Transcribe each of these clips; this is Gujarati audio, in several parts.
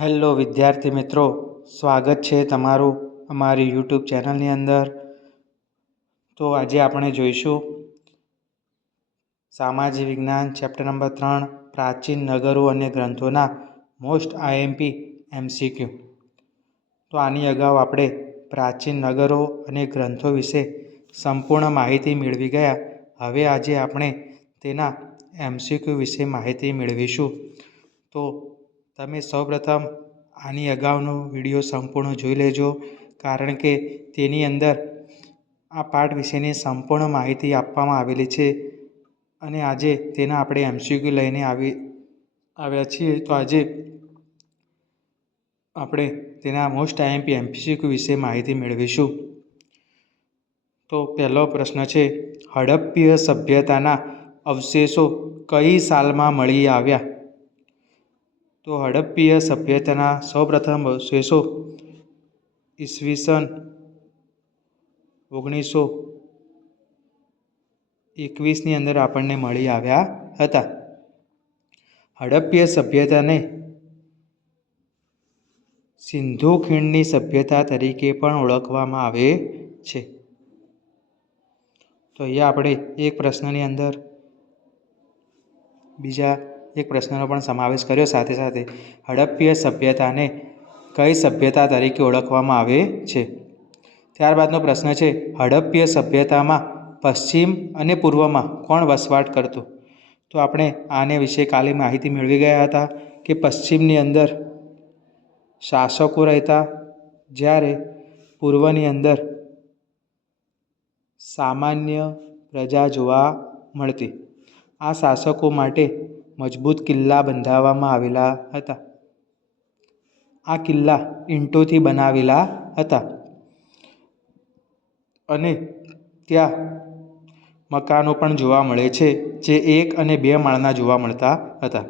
હેલો વિદ્યાર્થી મિત્રો, સ્વાગત છે તમારું અમારી યુટ્યુબ ચેનલની અંદર. તો આજે આપણે જોઈશું સામાજિક વિજ્ઞાન ચેપ્ટર નંબર ત્રણ, પ્રાચીન નગરો અને ગ્રંથોના મોસ્ટ આઈએમપી એમસીક્યુ. તો આની અગાઉ આપણે પ્રાચીન નગરો અને ગ્રંથો વિશે સંપૂર્ણ માહિતી મેળવી ગયા. હવે આજે આપણે તેના એમસીક્યુ વિશે માહિતી મેળવીશું. તો તમે સૌપ્રથમ આની અગાઉનો વીડિયો સંપૂર્ણ જોઈ લેજો, કારણ કે તેની અંદર આ પાઠ વિશેની સંપૂર્ણ માહિતી આપવામાં આવેલી છે. અને આજે તેના આપણે એમસીક્યુ લઈને આવી, આવ્યા છીએ. તો આજે આપણે તેના મોસ્ટ આઈએમપી એમસીક્યુ વિશે માહિતી મેળવીશું. તો પહેલો પ્રશ્ન છે, હડપ્પીય સભ્યતાના અવશેષો કઈ સાલમાં મળી આવ્યા? તો હડપ્પીય સભ્યતાના સૌપ્રથમ અવશેષો ઈસવીસન ઓગણીસો એકવીસની અંદર આપણને મળી આવ્યા હતા. હડપ્પીય સભ્યતાને સિંધુ ખીણની સભ્યતા તરીકે પણ ઓળખવામાં આવે છે. તો અહીંયા આપણે એક પ્રશ્નની અંદર બીજા એક પ્રશ્નનો પણ સમાવેશ કર્યો. સાથે સાથે હડપ્પીય સભ્યતાને કઈ સભ્યતા તરીકે ઓળખવામાં આવે છે? ત્યારબાદનો પ્રશ્ન છે, હડપ્પીય સભ્યતામાં પશ્ચિમ અને પૂર્વમાં કોણ વસવાટ કરતું? તો આપણે આને વિશે કાલે માહિતી મેળવી ગયા હતા કે પશ્ચિમની અંદર શાસકો રહેતા, જ્યારે પૂર્વની અંદર સામાન્ય પ્રજા જોવા મળતી. આ શાસકો માટે મજબૂત કિલ્લા બંધાવવામાં આવેલા હતા. આ કિલ્લા ઈંટોથી બનાવેલા હતા અને ત્યાં મકાનો પણ જોવા મળે છે, જે એક અને બે માળના જોવા મળતા હતા.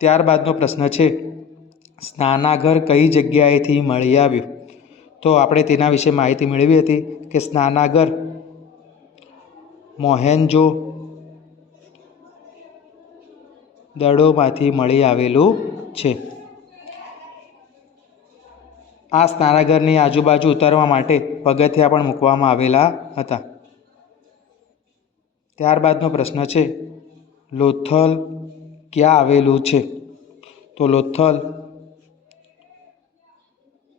ત્યારબાદનો પ્રશ્ન છે સ્નાનાગર કઈ જગ્યાએથી મળી આવ્યું? તો આપણે તેના વિશે માહિતી મેળવી હતી કે સ્નાનાગર મોહેન્જો દડોમાંથી મળી આવેલું છે. આ સ્નાનાગરની આજુબાજુ ઉતારવા માટે પગથિયા પણ મૂકવામાં આવેલા હતા. ત્યારબાદનો પ્રશ્ન છે, લોથલ ક્યાં આવેલું છે? તો લોથલ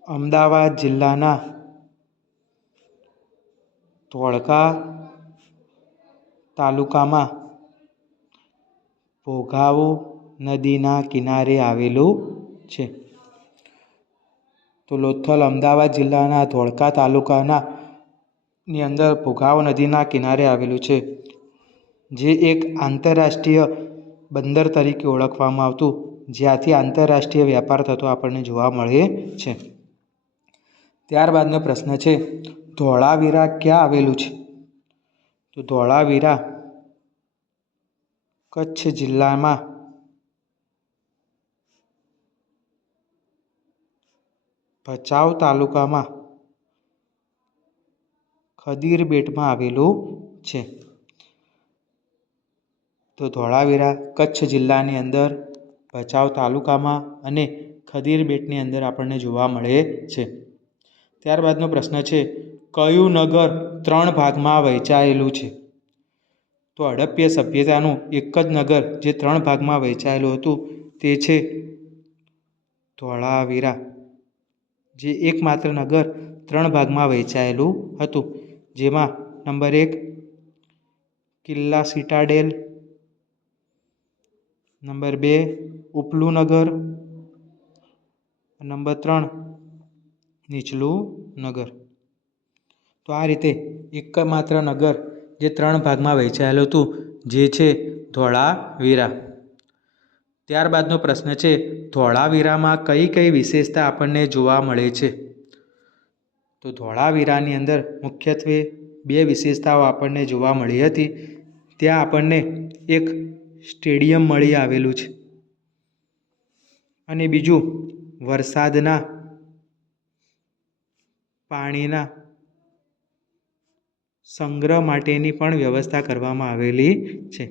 અમદાવાદ જિલ્લાના ધોળકા તાલુકામાં ભોગાવો નદીના કિનારે આવેલું છે. તો લોથલ અમદાવાદ જિલ્લાના ધોળકા તાલુકાના ની અંદર ભોગાવો નદીના કિનારે આવેલું છે, જે એક આંતરરાષ્ટ્રીય બંદર તરીકે ઓળખવામાં આવતું, જ્યાંથી આંતરરાષ્ટ્રીય વ્યાપાર થતો આપણને જોવા મળે છે. ત્યારબાદનો પ્રશ્ન છે, ધોળાવીરા ક્યાં આવેલું છે? તો ધોળાવીરા કચ્છ જિલ્લામાં ભચાઉ તાલુકામાં ખદીર બેટમાં આવેલું છે. તો ધોળાવીરા કચ્છ જિલ્લાની અંદર, ભચાઉ તાલુકામાં અને ખદીર બેટની અંદર આપણને જોવા મળે છે. ત્યારબાદનો પ્રશ્ન છે, કયું નગર ત્રણ ભાગમાં વહેંચાયેલું છે? તો હડપ્પીય સભ્યતાનું એક જ નગર જે ત્રણ ભાગમાં વહેંચાયેલું હતું તે છે ધોળાવીરા, જે એકમાત્ર નગર ત્રણ ભાગમાં વહેંચાયેલું હતું, જેમાં નંબર એક કિલ્લા સિટાડેલ, નંબર બે ઉપલું નગર, નંબર ત્રણ નીચલું નગર. તો આ રીતે એકમાત્ર નગર જે ત્રણ ભાગમાં વહેંચાયેલું હતું જે છે ધોળાવીરા. ત્યારબાદનો પ્રશ્ન છે, ધોળાવીરામાં કઈ કઈ વિશેષતા આપણને જોવા મળે છે? તો ધોળાવીરાની અંદર મુખ્યત્વે બે વિશેષતાઓ આપણને જોવા મળી હતી. ત્યાં આપણને એક સ્ટેડિયમ મળી આવેલું છે. અને બીજું વરસાદના પાણીના સંગ્રહ માટેની પણ વ્યવસ્થા કરવામાં આવેલી છે.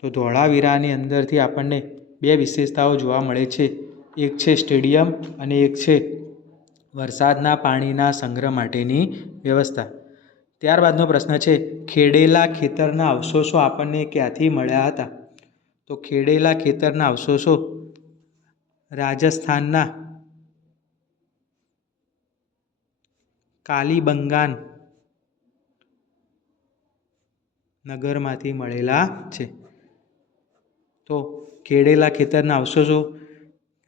તો ધોળાવીરાની અંદરથી આપણને બે વિશેષતાઓ જોવા મળે છે. એક છે સ્ટેડિયમ અને એક છે વરસાદના પાણીના સંગ્રહ માટેની વ્યવસ્થા. ત્યારબાદનો પ્રશ્ન છે, ખેડેલા ખેતરના અવશેષો આપણને ક્યાંથી મળ્યા હતા? તો ખેડેલા ખેતરના અવશેષો રાજસ્થાનના કાલીબંગાન નગરમાંથી મળેલા છે. તો ખેડેલા ખેતરના અવશેષો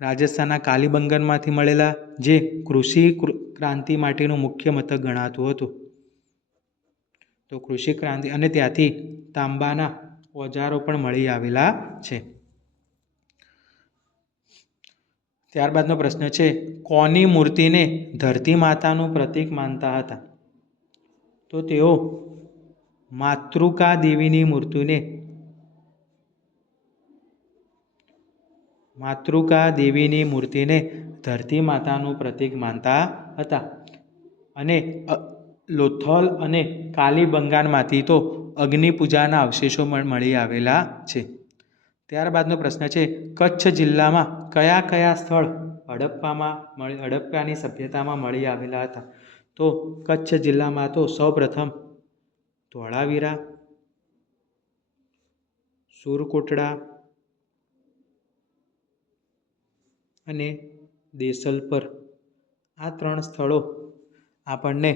રાજસ્થાનના કાલીબંગનમાંથી મળેલા, જે કૃષિ ક્રાંતિ માટેનું મુખ્ય મથક ગણાતું હતું. તો કૃષિ ક્રાંતિ અને ત્યાંથી તાંબાના ઓજારો પણ મળી આવેલા છે. ત્યારબાદનો પ્રશ્ન છે, કોની મૂર્તિને ધરતી માતાનું પ્રતીક માનતા હતા? તો તેઓ માતૃકા દેવીની મૂર્તિને માતૃકા દેવીની મૂર્તિને ધરતી માતાનું પ્રતીક માનતા હતા. અને લોથલ અને કાલીબંગાનમાંથી તો અગ્નિ પૂજાના અવશેષો પણ મળી આવેલા છે. ત્યારબાદનો પ્રશ્ન છે, કચ્છ જિલ્લામાં કયા કયા સ્થળ હડપ્પામાં મળી, હડપ્પાની સભ્યતામાં મળી આવેલા હતા? તો કચ્છ જિલ્લામાં તો સૌપ્રથમ ધોળાવીરા, સુરકોટડા અને દેસલપર. આ ત્રણ સ્થળો આપણને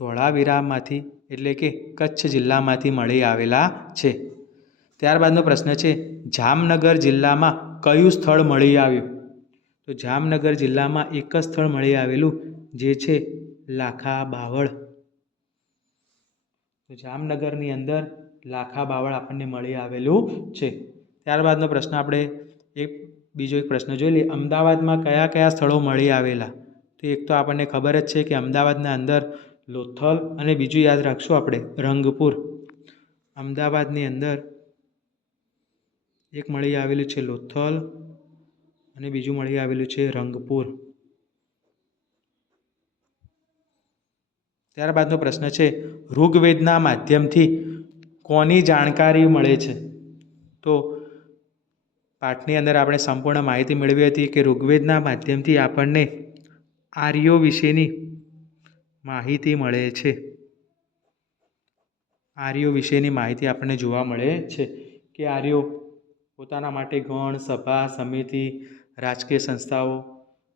ધોળાવીરામાંથી એટલે કે કચ્છ જિલ્લામાંથી મળી આવેલા છે. ત્યારબાદનો પ્રશ્ન છે, જામનગર જિલ્લામાં કયું સ્થળ મળી આવ્યું? તો જામનગર જિલ્લામાં એક જ સ્થળ મળી આવેલું, જે છે લાખા બાવળ. તો જામનગરની અંદર લાખા બાવળ આપણને મળી આવેલું છે. ત્યારબાદનો પ્રશ્ન આપણે એક, બીજો એક પ્રશ્ન જોઈ લઈએ. અમદાવાદમાં કયા કયા સ્થળો મળી આવેલા? તો એક તો આપણને ખબર જ છે કે અમદાવાદના અંદર લોથલ અને બીજું યાદ રાખશું આપણે, રંગપુર. અમદાવાદની અંદર એક મળી આવેલું છે લોથલ અને બીજું મળી આવેલું છે રંગપુર. ત્યારબાદનો પ્રશ્ન છે, ઋગ્વેદના માધ્યમથી કોની જાણકારી મળે છે? તો પાઠની અંદર આપણે સંપૂર્ણ માહિતી મેળવી હતી કે ઋગ્વેદના માધ્યમથી આપણને આર્યો વિશેની માહિતી મળે છે. આર્યો વિશેની માહિતી આપણને જોવા મળે છે કે આર્યો પોતાના માટે ગણ, સભા, સમિતિ, રાજકીય સંસ્થાઓ,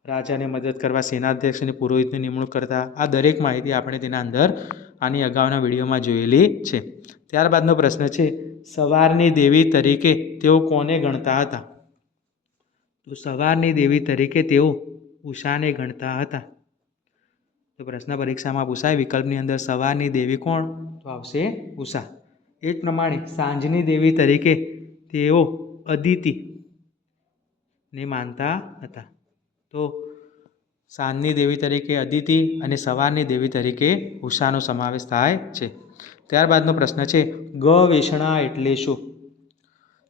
રાજાને મદદ કરવા સેનાધ્યક્ષ અને પુરોહિતની નિમણૂક કરતા આ દરેક માહિતી આપણે તેના અંદર આની અગાઉના વિડીયોમાં જોયેલી છે. ત્યારબાદનો પ્રશ્ન છે, સવારની દેવી તરીકે તેઓ કોને ગણતા હતા? તો સવારની દેવી તરીકે તેઓ ઉષાને ગણતા હતા. તો પ્રશ્ન પરીક્ષામાં પૂછાય, વિકલ્પની અંદર સવારની દેવી કોણ? તો આવશે ઉષા. એ જ પ્રમાણે સાંજની દેવી તરીકે તેઓ અદિતિ. ને માનતા હતા. તો સાંજની દેવી તરીકે અદિતિ અને સવારની દેવી તરીકે ઉષાનો સમાવેશ થાય છે. ત્યારબાદનો પ્રશ્ન છે, ગ વેષણા એટલે શું?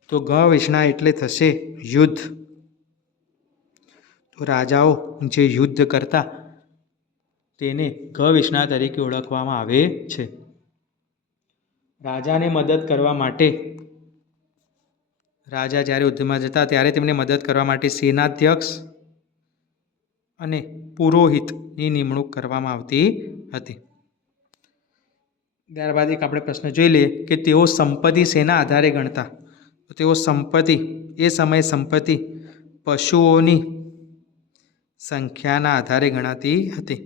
તો ગ વેષણા એટલે થશે યુદ્ધ. તો રાજાઓ જે યુદ્ધ કરતા તેને ગ વેષણા તરીકે ઓળખવામાં આવે છે. રાજાને મદદ કરવા માટે રાજા જ્યારે યુદ્ધમાં જતા ત્યારે તેમને મદદ કરવા માટે સેનાધ્યક્ષ અને પુરોહિતની નિમણૂક કરવામાં આવતી હતી. ત્યારબાદ એક આપણે પ્રશ્ન જોઈ લઈએ કે તેઓ સંપત્તિ શેના આધારે ગણતા? તો તેઓ સંપત્તિ, એ સમયે સંપત્તિ પશુઓની સંખ્યાના આધારે ગણાતી હતી.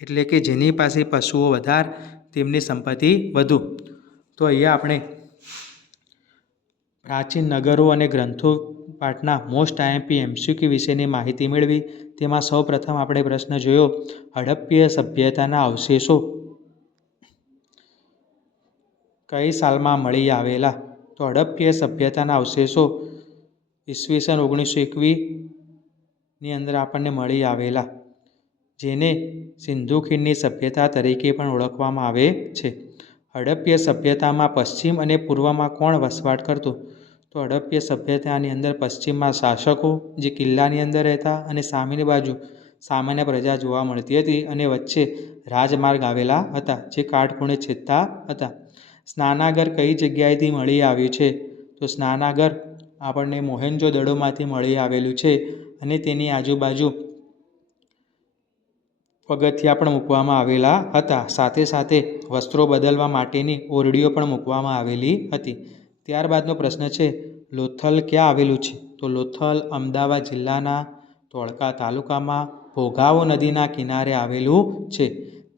એટલે કે જેની પાસે પશુઓ વધારે, તેમની સંપત્તિ વધુ. તો અહીંયા આપણે પ્રાચીન નગરો અને ગ્રંથો પાઠના મોસ્ટ આઈએમપી એમસીક્યુ વિશેની માહિતી મેળવી. તેમાં સૌ પ્રથમ આપણે પ્રશ્ન જોયો, હડપ્પીય સભ્યતાના અવશેષો કઈ સાલમાં મળી આવેલા? તો હડપ્પીય સભ્યતાના અવશેષો ઈસવીસન ઓગણીસો એકવીસની અંદર આપણને મળી આવેલા, જેને સિંધુ ખીણની સભ્યતા તરીકે પણ ઓળખવામાં આવે છે. હડપ્પીય સભ્યતામાં પશ્ચિમ અને પૂર્વમાં કોણ વસવાટ કરતું? તો હડપ્પીય સભ્યતાની અંદર પશ્ચિમમાં શાસકો, જે કિલ્લાની અંદર રહેતા અને સામેની બાજુ સામાન્ય પ્રજા જોવા મળતી હતી અને વચ્ચે રાજમાર્ગ આવેલા હતા, જે કાટખૂણે છેદતા હતા. સ્નાનાગર કઈ જગ્યાએથી મળી આવ્યું છે? તો સ્નાનાગર આપણને મોહેન્જો દડોમાંથી મળી આવેલું છે અને તેની આજુબાજુ પગથિયા પણ મૂકવામાં આવેલા હતા. સાથે સાથે વસ્ત્રો બદલવા માટેની ઓરડીઓ પણ મૂકવામાં આવેલી હતી. ત્યારબાદનો પ્રશ્ન છે, લોથલ ક્યાં આવેલું છે? તો લોથલ અમદાવાદ જિલ્લાના ધોળકા તાલુકામાં ભોગાવો નદીના કિનારે આવેલું છે.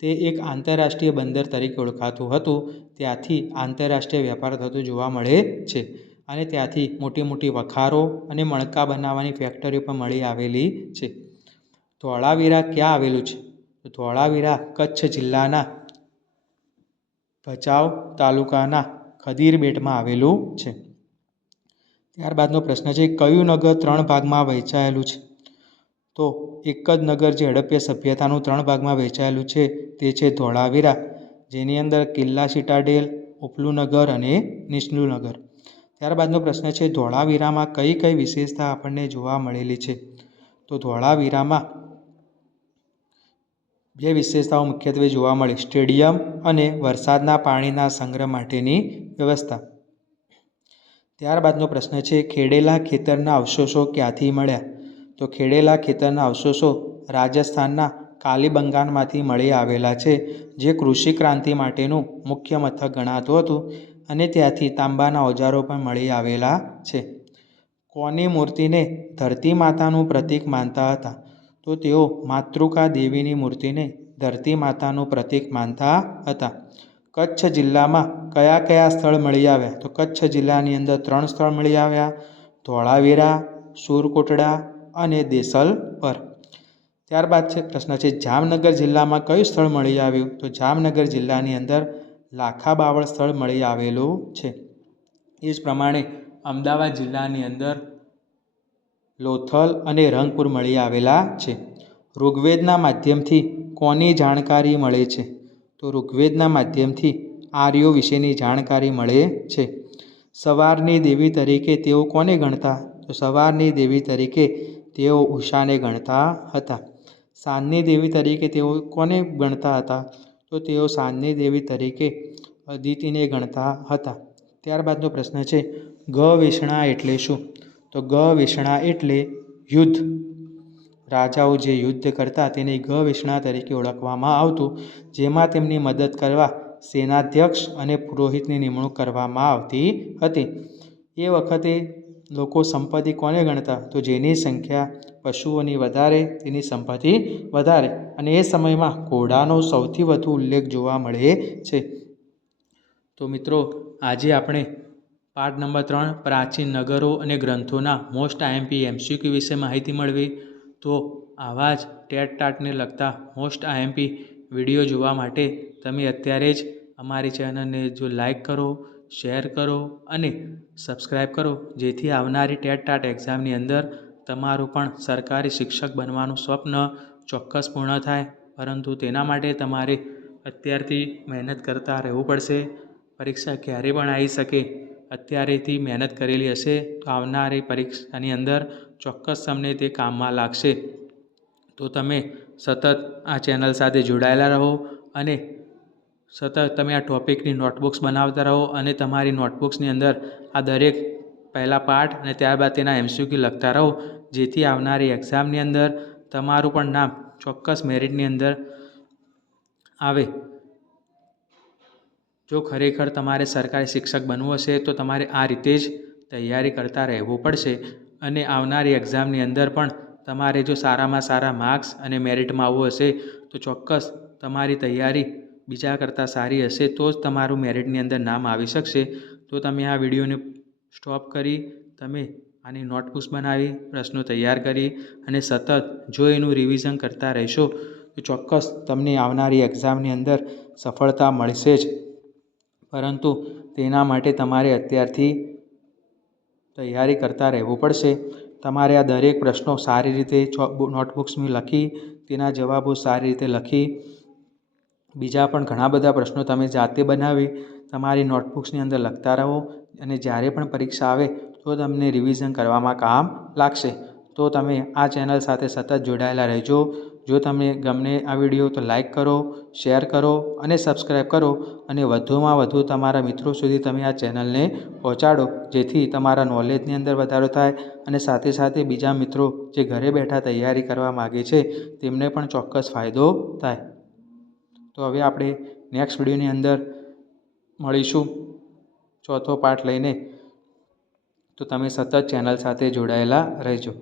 તે એક આંતરરાષ્ટ્રીય બંદર તરીકે ઓળખાતું હતું. ત્યાંથી આંતરરાષ્ટ્રીય વેપાર થતો જોવા મળે છે અને ત્યાંથી મોટી મોટી વખારો અને મણકા બનાવવાની ફેક્ટરીઓ પણ મળી આવેલી છે. ધોળાવીરા ક્યાં આવેલું છે? ધોળાવીરા, કચ્છ જિલ્લાના ભચાઉ તાલુકાના ખદીરબેટમાં આવેલું છે. ત્યારબાદનો પ્રશ્ન છે, કયું નગર ત્રણ ભાગમાં વહેંચાયેલું છે? તો એક જ નગર જે હડપ્પા સભ્યતાનું ત્રણ ભાગમાં વહેંચાયેલું છે તે છે ધોળાવીરા, જેની અંદર કિલ્લા સિટાડેલ, ઉપલું નગર અને નિચલું નગર. ત્યારબાદનો પ્રશ્ન છે, ધોળાવીરામાં કઈ કઈ વિશેષતા આપણને જોવા મળેલી છે? તો ધોળાવીરામાં બે વિશેષતાઓ મુખ્યત્વે જોવા મળી, સ્ટેડિયમ અને વરસાદના પાણીના સંગ્રહ માટેની વ્યવસ્થા. ત્યારબાદનો પ્રશ્ન છે, ખેડેલા ખેતરના અવશેષો ક્યાંથી મળ્યા? તો ખેડેલા ખેતરના અવશેષો રાજસ્થાનના કાલીબંગાનમાંથી મળી આવેલા છે, જે કૃષિ ક્રાંતિ માટેનું મુખ્ય મથક ગણાતું હતું અને ત્યાંથી તાંબાના ઓજારો પણ મળી આવેલા છે. કોની મૂર્તિને ધરતી માતાનું પ્રતીક માનતા હતા? તો તેઓ માતૃકા દેવીની મૂર્તિને ધરતી માતાનું પ્રતીક માનતા હતા. કચ્છ જિલ્લામાં કયા કયા સ્થળ મળી આવ્યા? તો કચ્છ જિલ્લાની અંદર ત્રણ સ્થળ મળી આવ્યા. ધોળાવીરા, સુરકોટડા અને દેસલપર ત્યારબાદ છે પ્રશ્ન છે, જામનગર જિલ્લામાં કયું સ્થળ મળી આવ્યું? તો જામનગર જિલ્લાની અંદર લાખા બાવળ સ્થળ મળી આવેલું છે. એ જ પ્રમાણે અમદાવાદ જિલ્લાની અંદર લોથલ અને રંગપુર મળી આવેલા છે. ઋગ્વેદના માધ્યમથી કોની જાણકારી મળે છે? તો ઋગ્વેદના માધ્યમથી આર્યો વિશેની જાણકારી મળે છે. સવારની દેવી તરીકે તેઓ કોને ગણતા? તો સવારની દેવી તરીકે તેઓ ઉષાને ગણતા હતા. સાંજની દેવી તરીકે તેઓ કોને ગણતા હતા? તો તેઓ સાંજની દેવી તરીકે અદિતિને ગણતા હતા. ત્યારબાદનો પ્રશ્ન છે ગ વેષણા એટલે શું? તો ગ વેષણા એટલે યુદ્ધ. રાજાઓ જે યુદ્ધ કરતા તેને ગ વેષણા તરીકે ઓળખવામાં આવતું, જેમાં તેમની મદદ કરવા સેનાધ્યક્ષ અને પુરોહિતની નિમણૂક કરવામાં આવતી હતી. એ વખતે લોકો સંપત્તિ કોને ગણતા? તો જેની સંખ્યા પશુઓની વધારે, તેની સંપત્તિ વધારે. અને એ સમયમાં ઘોડાનો સૌથી વધુ ઉલ્લેખ જોવા મળે છે. તો મિત્રો, આજે આપણે પાઠ નંબર ત્રણ, પ્રાચીન નગરો અને ગ્રંથોના મોસ્ટ આઈએમપી એમસીક્યુ વિશે માહિતી મળવી. તો આવા જ ટેટ ટાટને લગતા મોસ્ટ આઈએમપી વીડિયો જોવા માટે તમે અત્યારે જ અમારી ચેનલને જો લાઈક કરો શેર કરો અને સબસ્ક્રાઈબ કરો. જેથી આવનારી ટેટ ટાટ એક્ઝામની અંદર તમારું પણ સરકારી શિક્ષક બનવાનું સ્વપ્ન ચોક્કસ પૂર્ણ થાય. પરંતુ તેના માટે તમારે અત્યારથી મહેનત કરતા રહેવું પડશે. પરીક્ષા ક્યારે પણ આવી શકે અત્યારેથી મહેનત કરેલી હશે તો આવનારી પરીક્ષાની અંદર ચોક્કસ તમને તે કામમાં લાગશે. તો તમે સતત આ ચેનલ સાથે જોડાયેલા રહો અને સતત તમે આ ટોપિકની નોટબુક્સ બનાવતા રહો અને તમારી નોટબુક્સની અંદર આ દરેક પહેલાં પાઠ અને ત્યારબાદ તેના એમસીક્યુ લખતા રહો, જેથી આવનારી એક્ઝામની અંદર તમારું પણ નામ ચોક્કસ મેરિટની અંદર આવે. જો ખરેખર તમારે સરકારી શિક્ષક બનવું હશે, તો તમારે આ રીતે જ તૈયારી કરતા રહેવું પડશે અને આવનારી એક્ઝામની અંદર પણ તમારે જો સારામાં સારા માર્ક્સ અને મેરિટમાં આવવું હશે, તો ચોક્કસ તમારી તૈયારી બીજા કરતાં સારી હશે, તો જ તમારું મેરિટની અંદર નામ આવી શકશે. તો તમે આ વિડીયોને સ્ટોપ કરી, તમે આની નોટબુક્સ બનાવી, પ્રશ્નો તૈયાર કરી અને સતત જો એનું રિવિઝન કરતા રહેશો, તો ચોક્કસ તમને આવનારી એક્ઝામની અંદર સફળતા મળશે જ. પરંતુ તેના માટે તમારે અત્યારથી તૈયારી કરતા રહેવું પડશે. તમારે આ દરેક પ્રશ્નો સારી રીતે નોટબુક્સમાં લખી, તેના જવાબો સારી રીતે લખી, બીજા પણ ઘણા બધા પ્રશ્નો તમે જાતે બનાવી, તમારી નોટબુક્સની અંદર લખતા રહો અને જ્યારે પણ પરીક્ષા આવે તો તમને રિવિઝન કરવામાં કામ લાગશે. તો તમે આ ચેનલ સાથે સતત જોડાયેલા રહેજો. જો તમને ગમે આ વીડિયો તો લાઈક કરો શેર કરો અને સબસ્ક્રાઈબ કરો અને વધુમાં વધુ તમારા મિત્રો સુધી તમે આ ચેનલને પહોંચાડો, જેથી તમારા નોલેજની અંદર વધારો થાય અને સાથે સાથે બીજા મિત્રો જે ઘરે બેઠા તૈયારી કરવા માગે છે, તેમને પણ ચોક્કસ ફાયદો થાય. તો હવે આપણે નેક્સ્ટ વિડીયોની અંદર મળીશું. ચોથો પાર્ટ લઈને. તો તમે સતત ચેનલ સાથે જોડાયેલા રહેજો.